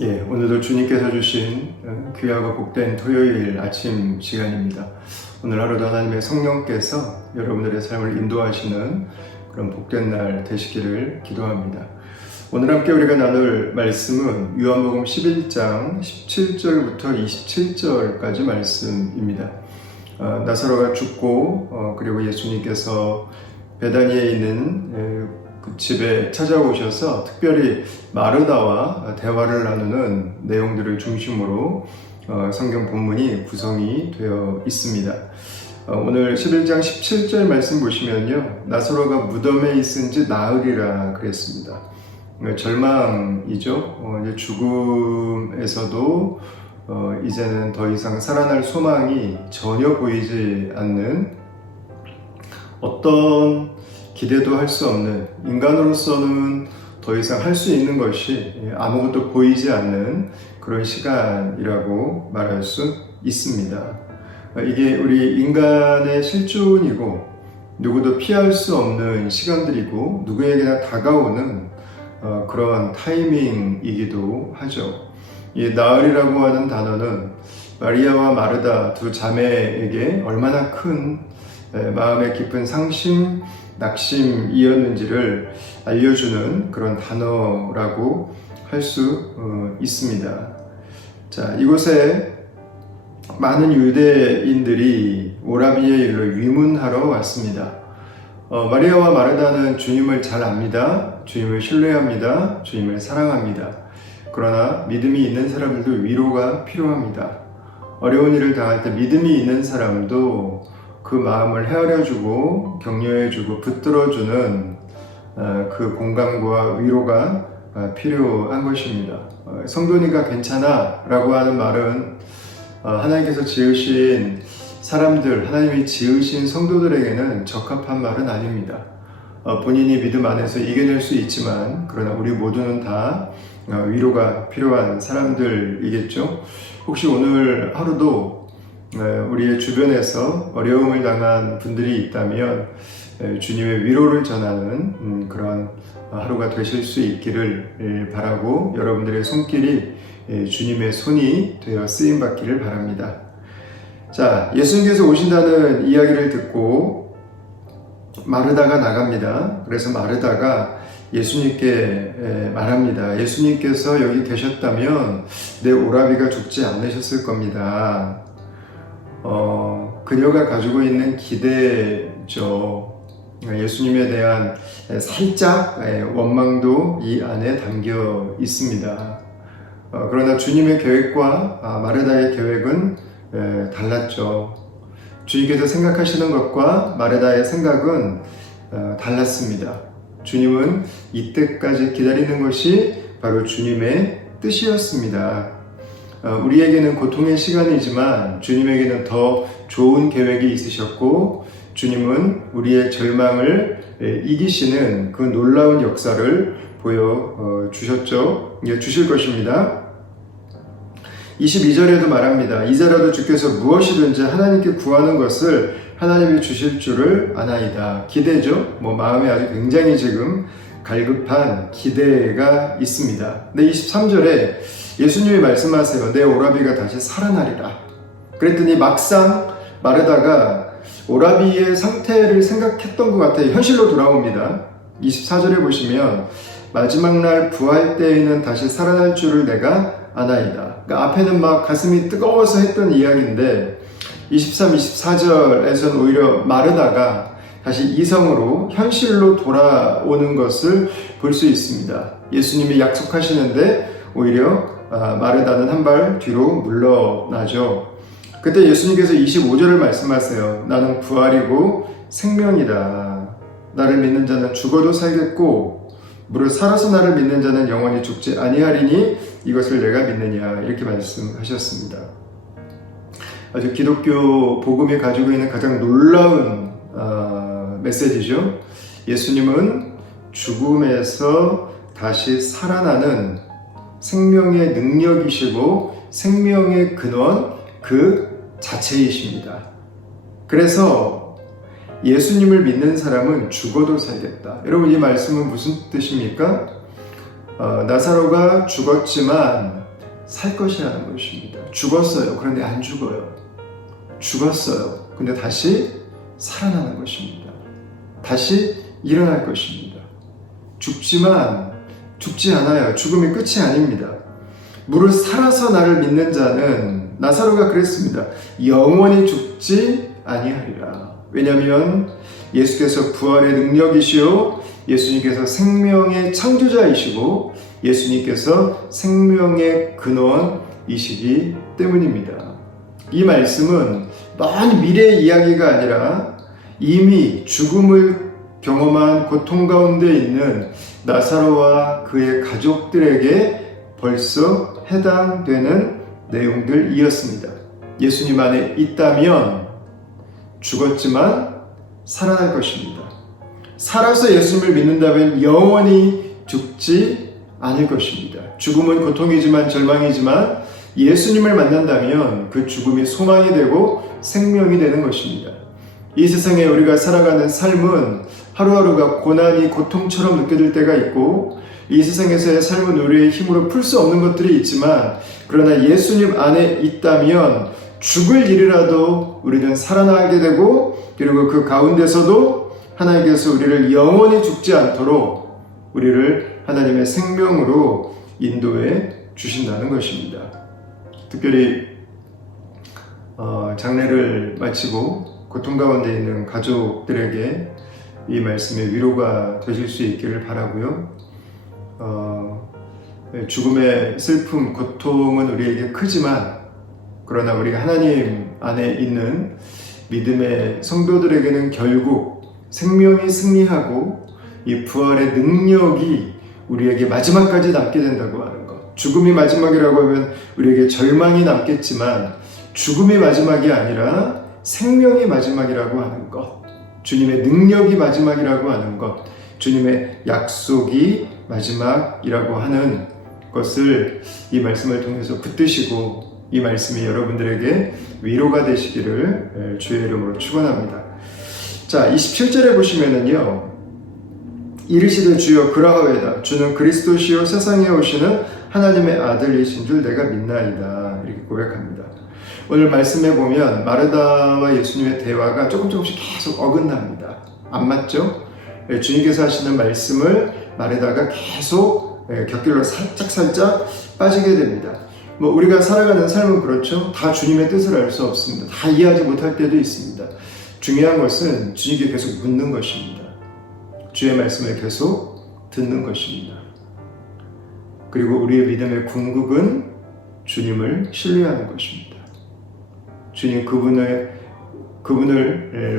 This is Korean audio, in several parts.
오늘도 주님께서 주신 귀하고 복된 토요일 아침 시간입니다. 오늘 하루도 하나님의 성령께서 여러분들의 삶을 인도하시는 그런 복된 날 되시기를 기도합니다. 오늘 함께 우리가 나눌 말씀은 요한복음 11장 17절부터 27절까지 말씀입니다. 나사로가 죽고 그리고 예수님께서 베다니에 있는 그 집에 찾아오셔서 특별히 마르다와 대화를 나누는 내용들을 중심으로 성경 본문이 구성이 되어 있습니다. 오늘 11장 17절 말씀 보시면요, 나사로가 무덤에 있은 지 나흘이라 그랬습니다. 절망이죠. 이제 죽음에서도 이제는 더 이상 살아날 소망이 전혀 보이지 않는, 어떤 기대도 할 수 없는, 인간으로서는 더 이상 할 수 있는 것이 아무것도 보이지 않는 그런 시간이라고 말할 수 있습니다. 이게 우리 인간의 실존이고 누구도 피할 수 없는 시간들이고 누구에게나 다가오는 그런 타이밍이기도 하죠. 이 나흘이라고 하는 단어는 마리아와 마르다 두 자매에게 얼마나 큰 마음의 깊은 상심, 낙심이었는지를 알려주는 그런 단어라고 할 수 있습니다. 자, 이곳에 많은 유대인들이 오라비의 일로 위문하러 왔습니다. 마리아와 마르다는 주님을 잘 압니다. 주님을 신뢰합니다. 주님을 사랑합니다. 그러나 믿음이 있는 사람들도 위로가 필요합니다. 어려운 일을 당할 때 믿음이 있는 사람도 그 마음을 헤아려주고 격려해주고 붙들어주는 그 공감과 위로가 필요한 것입니다. 성도니까 괜찮아 라고 하는 말은 하나님께서 지으신 사람들, 하나님이 지으신 성도들에게는 적합한 말은 아닙니다. 본인이 믿음 안에서 이겨낼 수 있지만, 그러나 우리 모두는 다 위로가 필요한 사람들이겠죠. 혹시 오늘 하루도 우리의 주변에서 어려움을 당한 분들이 있다면 주님의 위로를 전하는 그런 하루가 되실 수 있기를 바라고, 여러분들의 손길이 주님의 손이 되어 쓰임받기를 바랍니다. 자, 예수님께서 오신다는 이야기를 듣고 마르다가 나갑니다. 그래서 마르다가 예수님께 말합니다. 예수님께서 여기 계셨다면 내 오라비가 죽지 않으셨을 겁니다. 그녀가 가지고 있는 기대죠. 예수님에 대한 살짝 원망도 이 안에 담겨 있습니다. 그러나 주님의 계획과 마르다의 계획은 달랐죠. 주님께서 생각하시는 것과 마르다의 생각은 달랐습니다. 주님은 이때까지 기다리는 것이 바로 주님의 뜻이었습니다. 우리에게는 고통의 시간이지만 주님에게는 더 좋은 계획이 있으셨고, 주님은 우리의 절망을 이기시는 그 놀라운 역사를 보여주셨죠. 주실 것입니다. 22절에도 말합니다. 이제라도 주께서 무엇이든지 하나님께 구하는 것을 하나님이 주실 줄을 아나이다. 기대죠. 마음에 아주 굉장히 지금 갈급한 기대가 있습니다. 근데 23절에 예수님이 말씀하세요. 내 오라비가 다시 살아나리라. 그랬더니 막상 마르다가 오라비의 상태를 생각했던 것 같아요. 현실로 돌아옵니다. 24절에 보시면 마지막 날 부활 때에는 다시 살아날 줄을 내가 아나이다. 그러니까 앞에는 막 가슴이 뜨거워서 했던 이야기인데 23, 24절에서는 오히려 마르다가 다시 이성으로 현실로 돌아오는 것을 볼 수 있습니다. 예수님이 약속하시는데 오히려 마르다는 한 발 뒤로 물러나죠. 그때 예수님께서 25절을 말씀하세요. 나는 부활이고 생명이다. 나를 믿는 자는 죽어도 살겠고 무릇 살아서 나를 믿는 자는 영원히 죽지 아니하리니 이것을 내가 믿느냐, 이렇게 말씀하셨습니다. 아주 기독교 복음이 가지고 있는 가장 놀라운 메시지죠. 예수님은 죽음에서 다시 살아나는 생명의 능력이시고 생명의 근원 그 자체이십니다. 그래서 예수님을 믿는 사람은 죽어도 살겠다. 여러분, 이 말씀은 무슨 뜻입니까? 나사로가 죽었지만 살 것이라는 것입니다. 죽었어요. 그런데 안 죽어요. 죽었어요. 근데 다시 살아나는 것입니다. 다시 일어날 것입니다. 죽지만 죽지 않아요. 죽음이 끝이 아닙니다. 무릇 살아서 나를 믿는 자는, 나사로가 그랬습니다. 영원히 죽지 아니하리라. 왜냐하면 예수께서 부활의 능력이시오, 예수님께서 생명의 창조자이시고 예수님께서 생명의 근원이시기 때문입니다. 이 말씀은 먼 미래의 이야기가 아니라 이미 죽음을 경험한 고통 가운데 있는 나사로와 그의 가족들에게 벌써 해당되는 내용들이었습니다. 예수님 안에 있다면 죽었지만 살아날 것입니다. 살아서 예수님을 믿는다면 영원히 죽지 않을 것입니다. 죽음은 고통이지만, 절망이지만 예수님을 만난다면 그 죽음이 소망이 되고 생명이 되는 것입니다. 이 세상에 우리가 살아가는 삶은 하루하루가 고난이 고통처럼 느껴질 때가 있고, 이 세상에서의 삶은 우리의 힘으로 풀 수 없는 것들이 있지만, 그러나 예수님 안에 있다면 죽을 일이라도 우리는 살아나게 되고, 그리고 그 가운데서도 하나님께서 우리를 영원히 죽지 않도록 우리를 하나님의 생명으로 인도해 주신다는 것입니다. 특별히 장례를 마치고 고통 가운데 있는 가족들에게 이 말씀의 위로가 되실 수 있기를 바라고요. 죽음의 슬픔, 고통은 우리에게 크지만, 그러나 우리가 하나님 안에 있는 믿음의 성도들에게는 결국 생명이 승리하고 이 부활의 능력이 우리에게 마지막까지 남게 된다고 하는 것. 죽음이 마지막이라고 하면 우리에게 절망이 남겠지만, 죽음이 마지막이 아니라 생명이 마지막이라고 하는 것, 주님의 능력이 마지막이라고 하는 것, 주님의 약속이 마지막이라고 하는 것을 이 말씀을 통해서 붙드시고, 이 말씀이 여러분들에게 위로가 되시기를 주의 이름으로 축원합니다. 자, 27절에 보시면은요, 이르시되 주여 그라하오이다. 주는 그리스도시요 세상에 오시는 하나님의 아들이신 줄 내가 믿나이다. 이렇게 고백합니다. 오늘 말씀에 보면 마르다와 예수님의 대화가 조금씩 계속 어긋납니다. 안 맞죠? 주님께서 하시는 말씀을 마르다가 계속 곁길로 살짝 빠지게 됩니다. 우리가 살아가는 삶은 그렇죠. 다 주님의 뜻을 알 수 없습니다. 다 이해하지 못할 때도 있습니다. 중요한 것은 주님께 계속 묻는 것입니다. 주의 말씀을 계속 듣는 것입니다. 그리고 우리의 믿음의 궁극은 주님을 신뢰하는 것입니다. 주님 그분을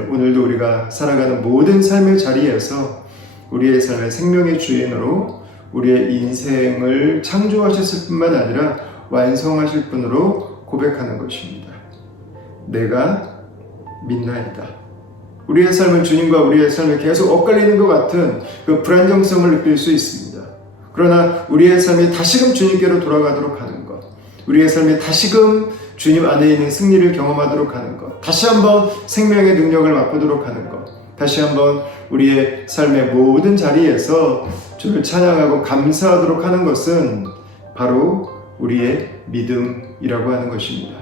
오늘도 우리가 살아가는 모든 삶의 자리에서 우리의 삶의 생명의 주인으로 우리의 인생을 창조하셨을 뿐만 아니라 완성하실 분으로 고백하는 것입니다. 내가 믿나이다. 우리의 삶은 주님과 우리의 삶이 계속 엇갈리는 것 같은 그 불안정성을 느낄 수 있습니다. 그러나 우리의 삶이 다시금 주님께로 돌아가도록 하는 것, 우리의 삶이 다시금 주님 안에 있는 승리를 경험하도록 하는 것, 다시 한번 생명의 능력을 맛보도록 하는 것, 다시 한번 우리의 삶의 모든 자리에서 주를 찬양하고 감사하도록 하는 것은 바로 우리의 믿음이라고 하는 것입니다.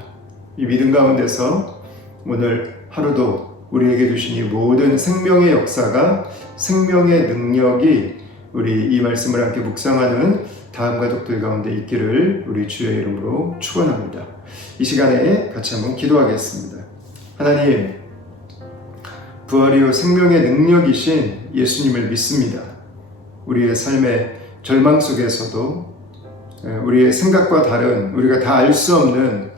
이 믿음 가운데서 오늘 하루도 우리에게 주신 이 모든 생명의 역사가, 생명의 능력이 우리 이 말씀을 함께 묵상하는 다음 가족들 가운데 있기를 우리 주의 이름으로 축원합니다. 이 시간에 같이 한번 기도하겠습니다. 하나님, 부활이요 생명의 능력이신 예수님을 믿습니다. 우리의 삶의 절망 속에서도, 우리의 생각과 다른, 우리가 다 알 수 없는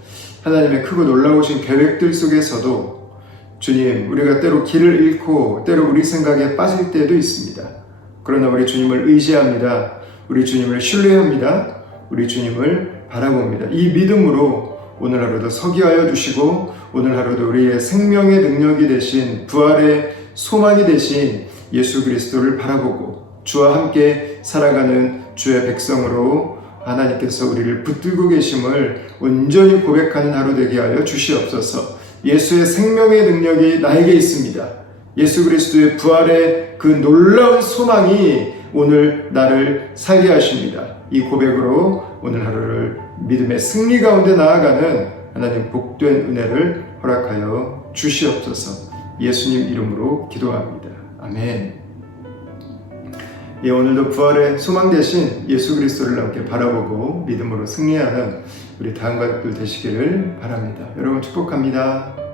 하나님의 크고 놀라우신 계획들 속에서도 주님, 우리가 때로 길을 잃고 때로 우리 생각에 빠질 때도 있습니다. 그러나 우리 주님을 의지합니다. 우리 주님을 신뢰합니다. 우리 주님을 바라봅니다. 이 믿음으로 오늘 하루도 서기하여 주시고, 오늘 하루도 우리의 생명의 능력이 되신, 부활의 소망이 되신 예수 그리스도를 바라보고 주와 함께 살아가는 주의 백성으로 하나님께서 우리를 붙들고 계심을 온전히 고백하는 하루 되게 하여 주시옵소서. 예수의 생명의 능력이 나에게 있습니다. 예수 그리스도의 부활의 그 놀라운 소망이 오늘 나를 살게 하십니다. 이 고백으로 오늘 하루를 믿음의 승리 가운데 나아가는 하나님 복된 은혜를 허락하여 주시옵소서. 예수님 이름으로 기도합니다. 아멘. 예, 오늘도 부활의 소망 대신 예수 그리스도를 함께 바라보고 믿음으로 승리하는 우리 다음 가족들 되시기를 바랍니다. 여러분 축복합니다.